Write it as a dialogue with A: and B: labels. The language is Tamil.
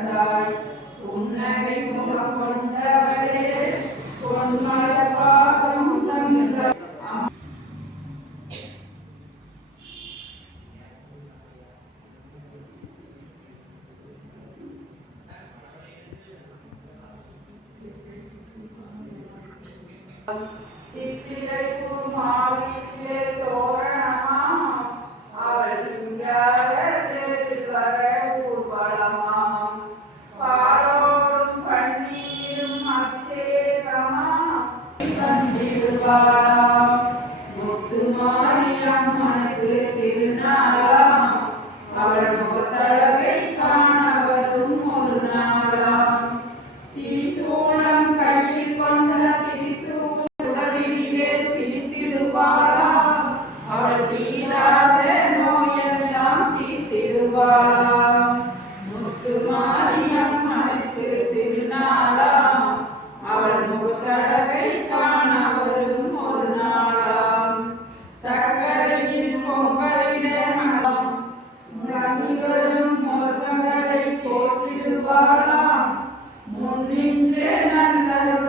A: பிறந்தாய் உன்னகை முகம் கொண்டவளே பொன்மல பாகம் தந்த Thank you. அதிவரும் மோசங்களை போற்றிடுவாராம் முன்னின்றே நல்லருள்